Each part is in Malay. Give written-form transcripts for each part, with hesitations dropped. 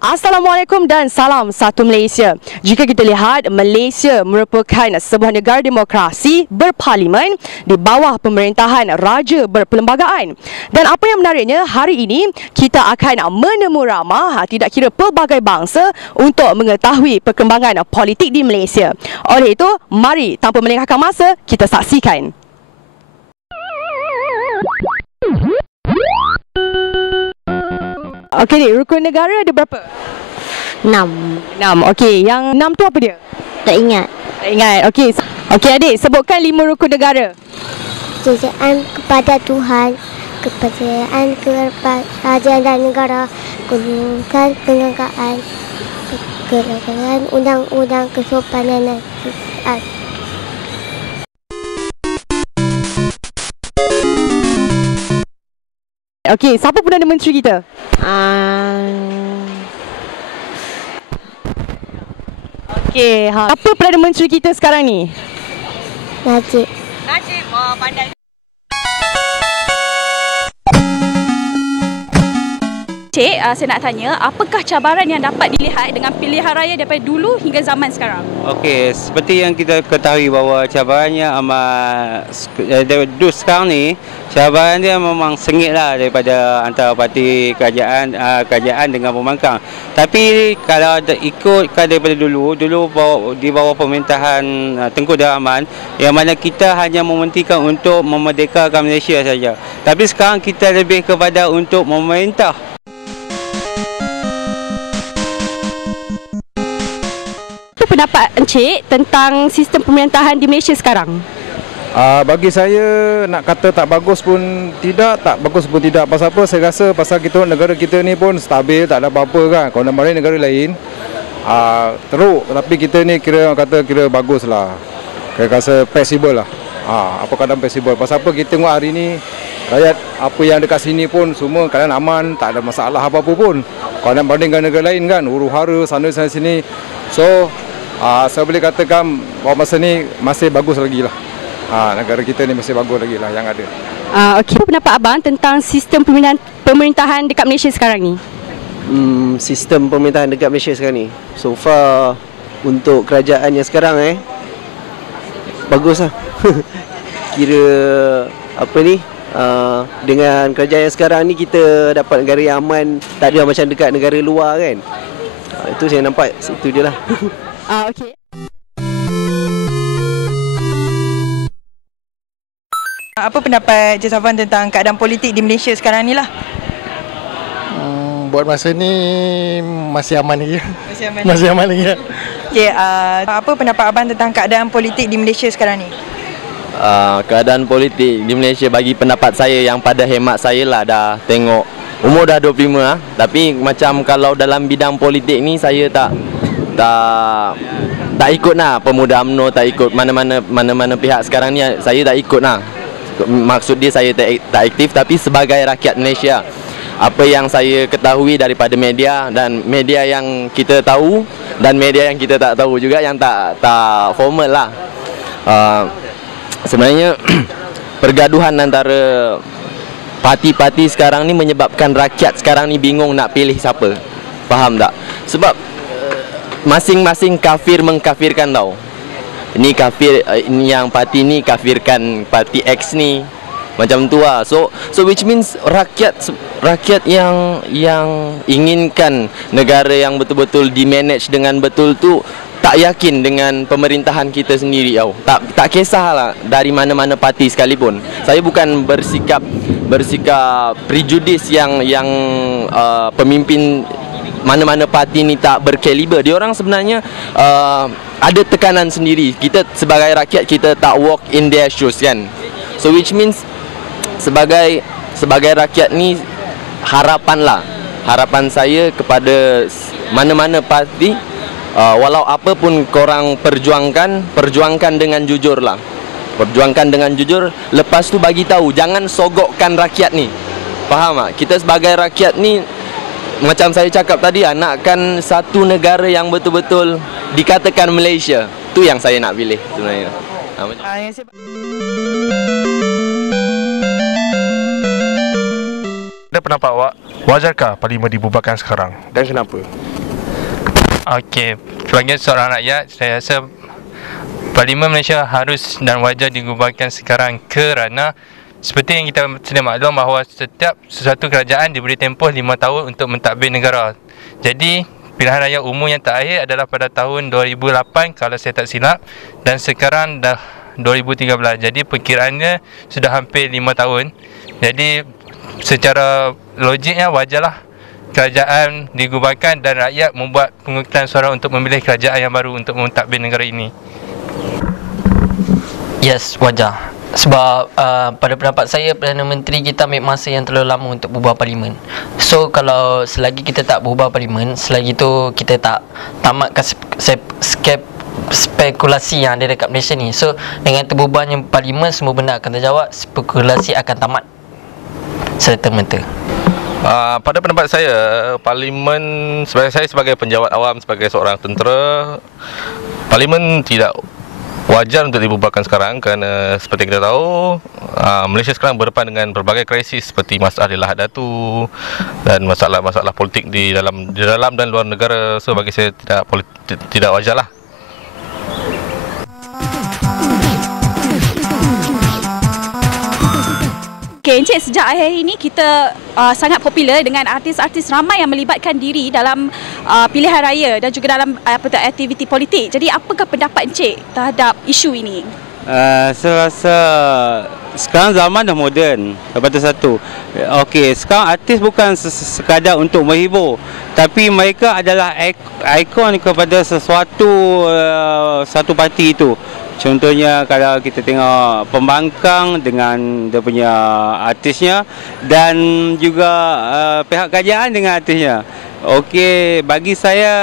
Assalamualaikum dan salam satu Malaysia. Jika kita lihat, Malaysia merupakan sebuah negara demokrasi berparlimen di bawah pemerintahan raja berperlembagaan. Dan apa yang menariknya, hari ini kita akan menemu ramah tidak kira pelbagai bangsa untuk mengetahui perkembangan politik di Malaysia. Oleh itu, mari tanpa melengahkan masa, kita saksikan. Okey, rukun negara ada berapa? 6. Okey, yang 6 tu apa dia? Tak ingat. Tak ingat. Okey. Okey adik, sebutkan 5 rukun negara. Kepercayaan kepada Tuhan, kepercayaan kepada raja dan negara, kedudukan pengangkatan, kepercayaan undang-undang kesopanan dan keadilan. Okey, siapa Perdana Menteri kita? Okey, apa Perdana Menteri kita sekarang ni? Najib. Najib, pandai. Cik, saya nak tanya, apakah cabaran yang dapat dilihat dengan pilihan raya daripada dulu hingga zaman sekarang? Okey, seperti yang kita ketahui bahawa cabarannya amat dulu sekarang ni, cabaran dia memang sengitlah daripada antara parti kerajaan dengan pembangkang. Tapi kalau ikutkan daripada dulu di bawah pemerintahan Tengku Dahlan Rahman, yang mana kita hanya mementingkan untuk memerdekakan Malaysia saja. Tapi sekarang kita lebih kepada untuk memerintah. Apa pendapat Encik tentang sistem pemerintahan di Malaysia sekarang? Bagi saya, nak kata tak bagus pun tidak, tak bagus pun tidak. Pasal apa? Saya rasa pasal negara kita ni pun stabil, tak ada apa-apa kan. Kalau negara lain teruk, tapi kita ni kira bagus lah. Saya rasa fleksibel lah. Apa keadaan fleksibel. Pasal apa? Kita tengok hari ni rakyat apa yang dekat sini pun semua keadaan aman, tak ada masalah apa-apa pun. Kalau nak bandingkan negara lain kan, huru-hara sana sini. So saya boleh katakan bahawa masa ni masih bagus lagi lah. Negara kita ni masih bagus lagi lah yang ada. Okey, apa pendapat abang tentang sistem pemerintahan dekat Malaysia sekarang ni? Sistem pemerintahan dekat Malaysia sekarang ni, so far untuk kerajaan yang sekarang bagus lah. Kira apa ni, dengan kerajaan yang sekarang ni kita dapat negara yang aman, tak ada macam dekat negara luar kan. Itu saya nampak, itu je lah. Okey. Apa pendapat Encik Safwan tentang keadaan politik di Malaysia sekarang ni lah? Buat masa ni masih aman lagi. Masih aman lagi. Okey, apa pendapat abang tentang keadaan politik di Malaysia sekarang ni? Keadaan politik di Malaysia bagi pendapat saya, yang pada hemat saya lah, dah tengok umur dah 25 lah. Tapi macam kalau dalam bidang politik ni saya tak ikut lah. Pemuda UMNO tak ikut, mana-mana pihak sekarang ni saya tak ikut lah. Maksud dia saya tak aktif, tapi sebagai rakyat Malaysia, apa yang saya ketahui daripada media, dan media yang kita tahu dan media yang kita tak tahu juga, yang tak formal lah. Sebenarnya pergaduhan antara parti-parti sekarang ni menyebabkan rakyat sekarang ni bingung nak pilih siapa. Faham tak? Sebab masing-masing kafir mengkafirkan tau. Ini kafir, ini yang parti ni kafirkan parti X ni, macam tu lah. So which means rakyat yang inginkan negara yang betul-betul di-manage dengan betul tu tak yakin dengan pemerintahan kita sendiri tau. Tak kisahlah dari mana-mana parti sekalipun. Saya bukan bersikap prejudis yang pemimpin mana-mana parti ni tak berkaliber. Dia orang sebenarnya ada tekanan sendiri. Kita sebagai rakyat, kita tak walk in their shoes kan. So which means sebagai rakyat ni, harapan saya kepada mana-mana parti, walau apa pun korang perjuangkan dengan jujur lah. Perjuangkan dengan jujur. Lepas tu bagi tahu, jangan sogokkan rakyat ni. Faham tak? Kita sebagai rakyat ni, macam saya cakap tadi, nakkan satu negara yang betul-betul dikatakan Malaysia. Tu yang saya nak pilih sebenarnya. pada pendapat awak, wajarkah parlimen dibubarkan sekarang dan kenapa? Okey, sebagai seorang rakyat, saya rasa Parlimen Malaysia harus dan wajar dibubarkan sekarang kerana seperti yang kita sedia maklum bahawa setiap sesuatu kerajaan diberi tempoh 5 tahun untuk mentadbir negara. Jadi, pilihan raya umum yang terakhir adalah pada tahun 2008 kalau saya tak silap, dan sekarang dah 2013. Jadi perkiraannya sudah hampir 5 tahun. Jadi secara logiknya wajarlah kerajaan digubarkan dan rakyat membuat pengungutan suara untuk memilih kerajaan yang baru untuk mentadbir negara ini. Yes, wajar. Sebab pada pendapat saya, Perdana Menteri kita ambil masa yang terlalu lama untuk bubar parlimen. So kalau selagi kita tak bubar parlimen, selagi tu kita tak tamatkan spekulasi yang ada dekat Malaysia ni. So dengan terbubarnya parlimen, semua benda akan terjawab, spekulasi akan tamat serta-merta. Pada pendapat saya, parlimen, sebagai penjawat awam, sebagai seorang tentera, parlimen tidak wajar untuk dibubarkan sekarang kerana seperti kita tahu, Malaysia sekarang berdepan dengan berbagai krisis seperti masalah di Lahad Datu dan masalah-masalah politik di dalam dan luar negara. So bagi saya tidak wajarlah. Okay, Encik, sejak akhir ini kita sangat popular dengan artis-artis ramai yang melibatkan diri dalam pilihan raya dan juga dalam aktiviti politik. Jadi apakah pendapat Encik terhadap isu ini? Saya rasa sekarang zaman dah moden. Lepas tu satu, okey, sekarang artis bukan sekadar untuk menghibur, tapi mereka adalah ikon kepada satu parti itu. Contohnya kalau kita tengok pembangkang dengan dia punya artisnya dan juga pihak kerajaan dengan artisnya. Okey, bagi saya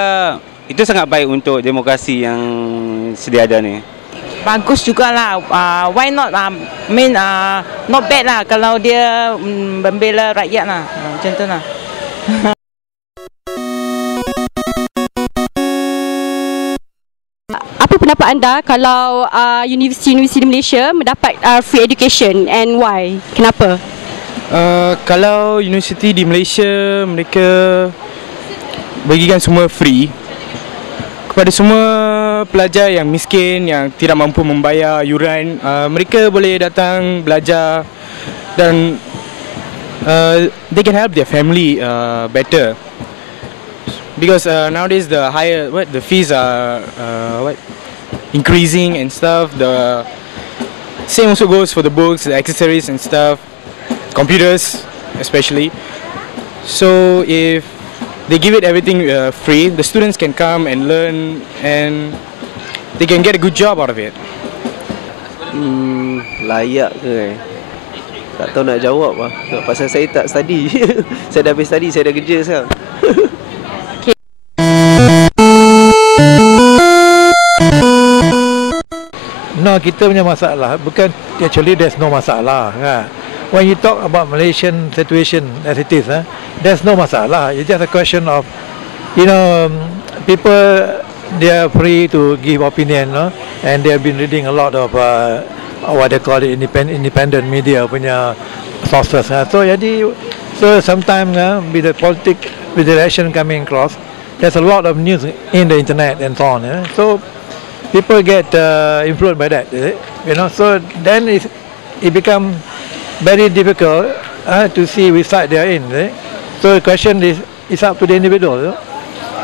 itu sangat baik untuk demokrasi yang sedia ada ni. Bagus jugalah. Why not? Not bad lah kalau dia membela rakyat lah. Macam tu lah. Apa pendapat anda kalau universiti-universiti di Malaysia mendapat free education and why? Kenapa? Kalau universiti di Malaysia mereka bagikan semua free kepada semua pelajar yang miskin, yang tidak mampu membayar yuran, mereka boleh datang belajar dan they can help their family better. Because nowadays the fees are increasing and stuff. The same also goes for the books, the accessories and stuff, computers especially. So if they give it everything free, the students can come and learn and they can get a good job out of it. Layak ke? Tak tahu nak jawab lah. Pasal saya tak study. Saya dah habis study, saya dah kerja sekarang. No, kita punya masalah bukan actually there's no masalah kan. When you talk about Malaysian situation as it is, there's no masalah. It's just a question of, people they are free to give opinion, and they have been reading a lot of what they call it independent media punya sources. So sometimes with the election coming across, there's a lot of news in the internet and so on. So people get influenced by that, So then it becomes very difficult to see which side they are in. So the question is, it's up to the individual.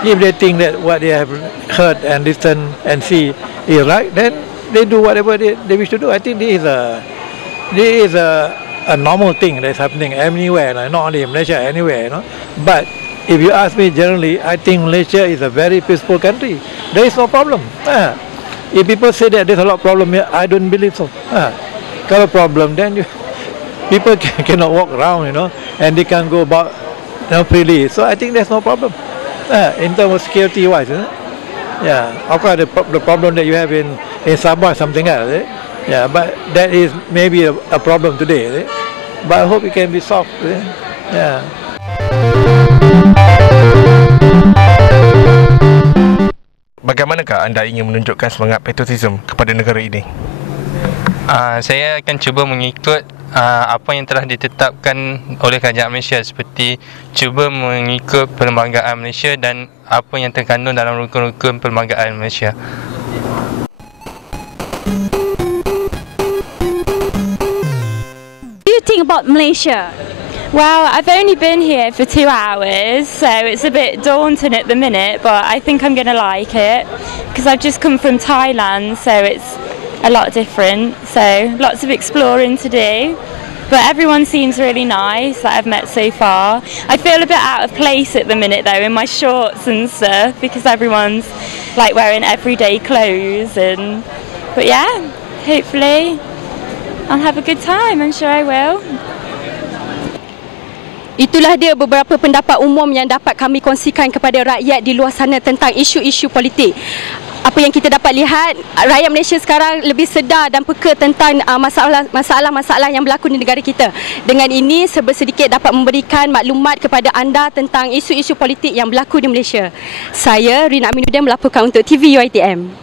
If they think that what they have heard and listened and see is right, then they do whatever they wish to do. I think this is a normal thing that's happening everywhere, not only in Malaysia, anywhere. But if you ask me generally, I think Malaysia is a very peaceful country. There is no problem. If people say that there's a lot of problem here, I don't believe so. Kalau problem, then people cannot walk around, and they can't go about freely. So I think there's no problem in terms of security-wise. Yeah, of course the problem that you have in Sabah is something else. Yeah, but that is maybe a problem today. But I hope it can be solved. Yeah. Bagaimanakah anda ingin menunjukkan semangat patriotism kepada negara ini? Saya akan cuba mengikut apa yang telah ditetapkan oleh Kerajaan Malaysia, seperti cuba mengikut Perlembagaan Malaysia dan apa yang terkandung dalam rukun-rukun Perlembagaan Malaysia. What do you think about Malaysia? Well, I've only been here for 2 hours, so it's a bit daunting at the minute, but I think I'm going to like it because I've just come from Thailand, so it's a lot different, so lots of exploring to do. But everyone seems really nice that I've met so far. I feel a bit out of place at the minute though in my shorts and stuff because everyone's like wearing everyday clothes but yeah, hopefully I'll have a good time, I'm sure I will. Itulah dia beberapa pendapat umum yang dapat kami kongsikan kepada rakyat di luar sana tentang isu-isu politik. Apa yang kita dapat lihat, rakyat Malaysia sekarang lebih sedar dan peka tentang masalah-masalah yang berlaku di negara kita. Dengan ini, sedikit dapat memberikan maklumat kepada anda tentang isu-isu politik yang berlaku di Malaysia. Saya, Rina Aminuddin, melaporkan untuk TV UiTM.